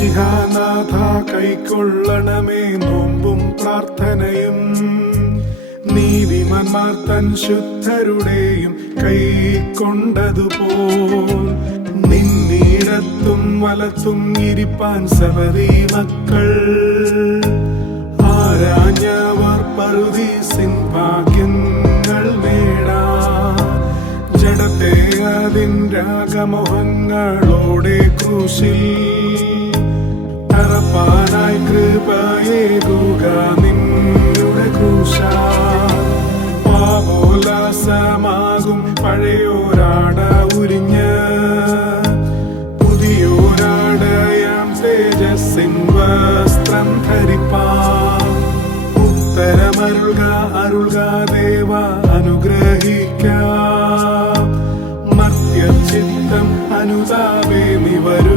മിശിഹാനാഥ കൈക്കൊള്ളണമേ നോമ്പും പ്രാർത്ഥനയും. നീതിമാന്മാർ തൻ ശുദ്ധരുടെയും കൈക്കൊണ്ടതുപോൽ നിന്നിടത്തും വലത്തും ഇരിപ്പാൻ സവതി മക്കൾ. ആരാഞ്ഞവർ പറുദീസിൻ ഭാഗ്യങ്ങൾ നേടാ. ജഡത്തെ അതിൻ രാഗമോഹങ്ങളോടെ ക്രൂശിൽ അറപ്പാനായി കൃപയേകുക നിന്നുടെ ക്രൂശാ. പാപോല്ലാസമാകും പഴയോരാട ഉരിഞ്ഞ് പുതിയോരാടയാം തേജസ്സിൻ വസ്ത്രം ധരിപ്പാൻ. ഉത്തരമരുൾക അരുൾക ദേവ അനുഗ്രഹിക്ക. മർത്യചിത്തം അനുതാപേ നിവരും